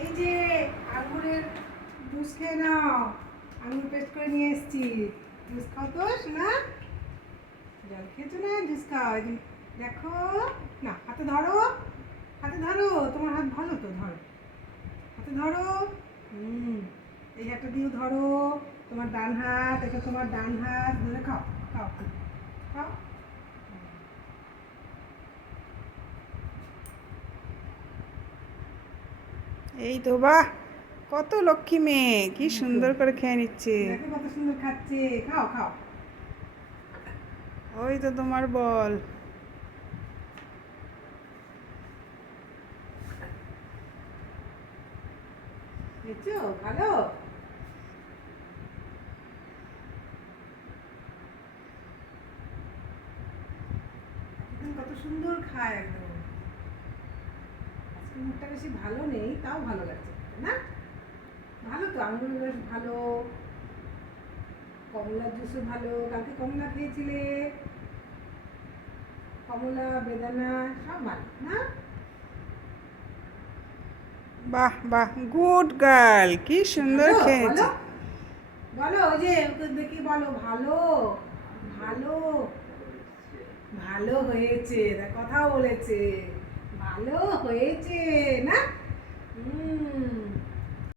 এই যে আঙুরের জুস খেয়ে নাও। আঙুর পেস্ট করে নিয়ে এসেছি। জুস খাও তো শোনা। জল খেয়েছো না, জুস খাও। এই যে দেখো না, হাতে ধরো, হাতে ধরো, তোমার হাত ভালো তো, ধরো হাতে ধরো। এই হাতটা দিয়েও ধরো, তোমার ডান হাত, এটা তোমার ডান হাত ধরে খাও, খাও খাও। এই তো বাহ, কত লক্ষ্মী মেয়ে, কি সুন্দর করে খেয়ে নিচ্ছে। দেখো কত সুন্দর খাচ্ছে, খাও খাও। ওই তো তোমার বল। দেখছো ভালো। একদম কত সুন্দর খায় একদম। আজকে মুখটা বেশি ভালো নেই, তাও ভালো লাগছে না। ভালো তো, আঙুর রস ভালো, কমলার জুসও ভালো। কালকে কমলা খেয়েছিলে, কমলা বেদানা সব ভালো না। বাহ বাহ, গুড গার্ল, কি সুন্দর ভালো খেয়ে বলো, নিচ্ছে। বলো ওই যে ওকে দেখি বলো ভালো, ভালো, ভালো হয়েছে। কথাও বলেছে ভালো হয়েছে না।